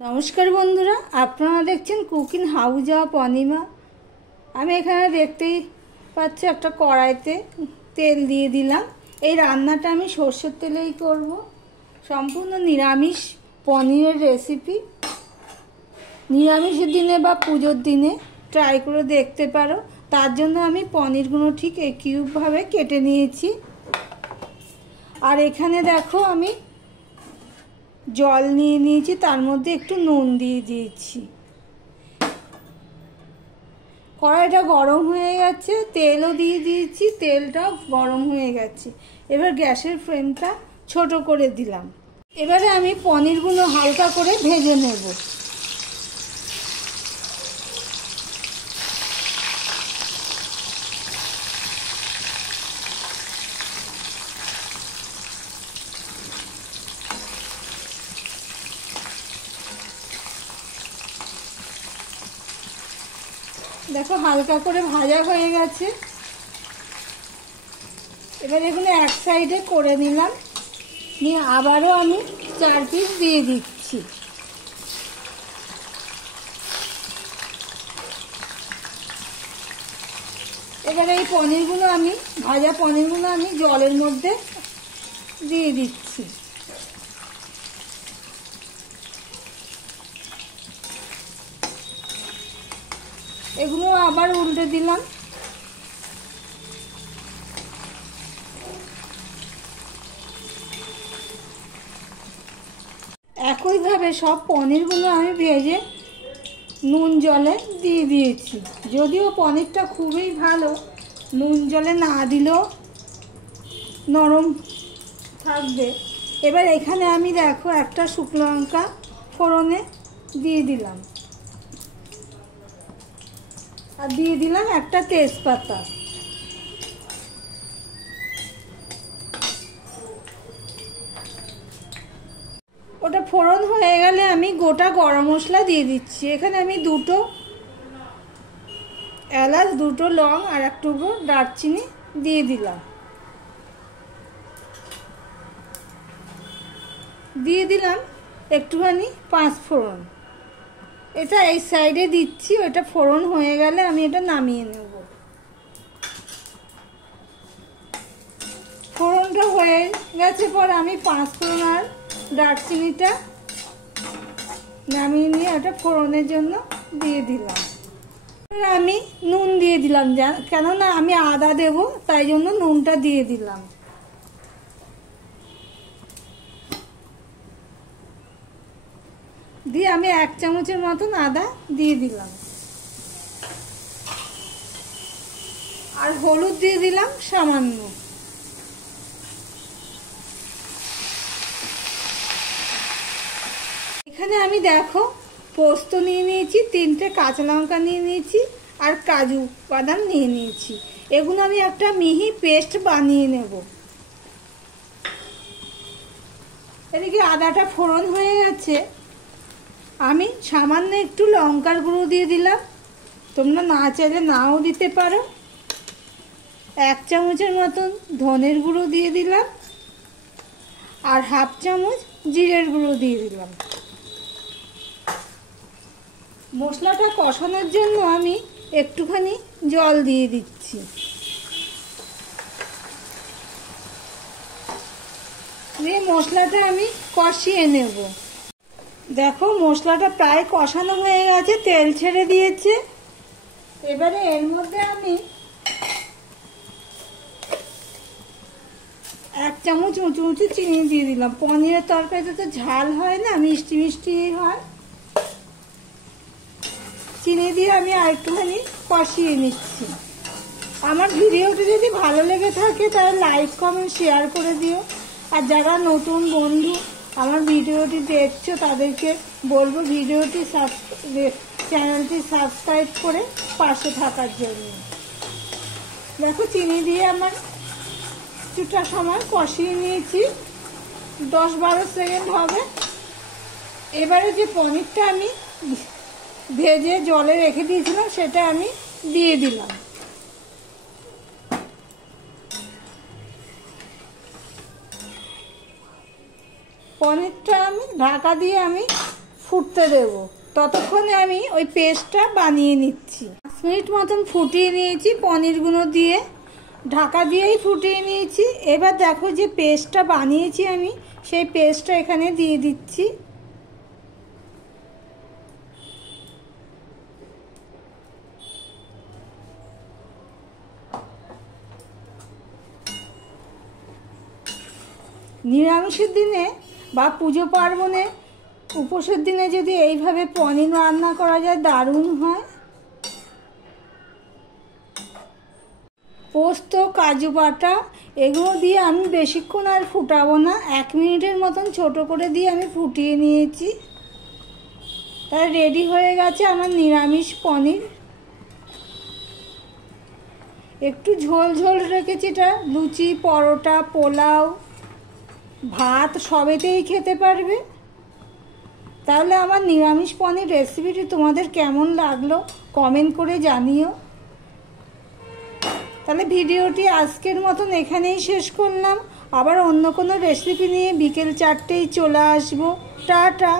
নমস্কার বন্ধুরা, আপনারা দেখছেন কুকিং হাউস অফ অনিমা। আমি এখানে দেখতেই পাচ্ছি একটা কড়াইতে তেল দিয়ে দিলাম। এই রান্নাটা আমি সর্ষের তেলেই করব। সম্পূর্ণ নিরামিষ পনিরের রেসিপি। নিরামিষের দিনে বা পুজোর দিনে ট্রাই করে দেখতে পারো। তার জন্য আমি পনিরগুলো ঠিক এই কিউবভাবে কেটে নিয়েছি। আর এখানে দেখো আমি জল নিয়ে নিয়েছি, তার মধ্যে একটু নুন দিয়ে দিয়েছি। কড়াইটা গরম হয়ে গেছে, তেলও দিয়ে দিয়েছি, তেলটাও গরম হয়ে গেছে। এবার গ্যাসের ফ্লেমটা ছোট করে দিলাম। এবারে আমি পনিরগুলো হালকা করে ভেজে নেব। দেখো হালকা করে ভাজা হয়ে গেছে। এবার এগুলো এক সাইডে করে নিলাম, নিয়ে আবারও আমি 4 পিস দিয়ে দিচ্ছি। এবার এই পনিরগুলো আমি ভাজা পনিরগুলো আমি জলের মধ্যে দিয়ে দিচ্ছি। এগুলো আবার উল্টে দিলাম। একইভাবে সব পনিরগুলো আমি ভেজে নুন জলে দিয়ে দিয়েছি। যদিও পনিরটা খুবই ভালো, নুন জলে না দিলেও নরম থাকবে। এবার এখানে আমি দেখো একটা শুকনো লঙ্কা ফোড়নে দিয়ে দিলাম, আর দিয়ে দিলাম একটা তেজপাতা। ওটা ফোড়ন হয়ে গেলে আমি গোটা গরম মশলা দিয়ে দিচ্ছি। এখানে আমি 2টো এলাচ, 2টো লং আর এক টুকরো দারচিনি দিয়ে দিলাম। দিয়ে দিলাম একটুখানি 5 ফোড়ন। এটা এই সাইডে দিচ্ছি, ওটা ফোড়ন হয়ে গেলে আমি এটা নামিয়ে নেব। ফোড়নটা হয়ে গেছে পর আমি 5 ফোড়ন আর দারচিনিটা নামিয়ে নিয়ে ওটা ফোড়নের জন্য দিয়ে দিলাম। আমি নুন দিয়ে দিলাম, কেননা আমি আদা দেব, তাই জন্য নুনটা দিয়ে দিলাম। দিয়ে আমি 1 চামচের মতন আদা দিয়ে দিলাম, আর হলুদ দিয়ে দিলাম সামান্য। এখানে আমি দেখো পোস্ত নিয়ে নিয়েছি, 3টে কাঁচা লঙ্কা নিয়ে নিয়েছি, আর কাজু বাদাম নিয়ে নিয়েছি। এগুলো আমি একটা মিহি পেস্ট বানিয়ে নেব। এদিকে আদাটা ফোড়ন হয়ে গেছে, আমি সামান্য একটু লঙ্কার গুঁড়ো দিয়ে দিলাম। তোমরা না চাইলে নাও দিতে পারো। 1 চামচের মতন ধনের গুঁড়ো দিয়ে দিলাম, আর 1/2 চামচ জিরের গুঁড়ো দিয়ে দিলাম। মশলাটা কষানোর জন্য আমি একটুখানি জল দিয়ে দিচ্ছি। দিয়ে মশলাটা আমি কষিয়ে নেব। দেখো মশলাটা প্রায় কষানো হয়ে গেছে, তেল ছেড়ে দিয়েছে। এবারে এর মধ্যে আমি 1 চামচ উঁচু উঁচু চিনি দিয়ে দিলাম। পনিরের তরকারিতে তো ঝাল হয় না, মিষ্টি মিষ্টি হয়। চিনি দিয়ে আমি আরেকটুখানি কষিয়ে নিচ্ছি। আমার ভিডিওটি যদি ভালো লেগে থাকে তাহলে লাইক, কমেন্ট, শেয়ার করে দিও। আর যারা নতুন বন্ধু আমার ভিডিওটি দেখছো তাদেরকে বলবো চ্যানেলটি সাবস্ক্রাইব করে পাশে থাকার জন্য। দেখো চিনি দিয়ে আমার কিছুটা সময় কষিয়ে নিয়েছি, 10-12 সেকেন্ড হবে। এবারে যে পনিরটা আমি ভেজে জলে রেখে দিয়েছিলাম সেটা আমি দিয়ে দিলাম। পনিরটা আমি ঢাকা দিয়ে আমি ফুটতে দেব। ততক্ষণে আমি ওই পেস্টটা বানিয়ে নিচ্ছি। 5 মিনিট মতন ফুটিয়ে নিয়েছি পনিরগুলো দিয়ে, ঢাকা দিয়েই ফুটিয়ে নিয়েছি। এবার দেখো যে পেস্টটা বানিয়েছি আমি, সেই পেস্টটা এখানে দিয়ে দিচ্ছি। নিরামিষের দিনে বা পুজো পার্বণে উপোসের দিনে যদি এইভাবে পনির রান্না করা যায় দারুণ হয়। পোস্ত, কাজু বাটা এগুলো দিয়ে আমি বেশিক্ষণ আর ফুটাবো না, 1 মিনিটের মতন ছোট করে দিয়ে আমি ফুটিয়ে নিয়েছি। তাই রেডি হয়ে গেছে আমার নিরামিষ পনির। একটু ঝোল ঝোল রেখেছি, এটা লুচি, পরোটা, পোলাও, ভাত সবেতেই খেতে পারবে। তাহলে আমার নিরামিষ পনির রেসিপিটি তোমাদের কেমন লাগলো কমেন্ট করে জানিও। তাহলে ভিডিওটি আজকের মতন এখানেই শেষ করলাম। আবার অন্য কোনো রেসিপি নিয়ে বিকেল 4টেই চলে আসবো। টাটা।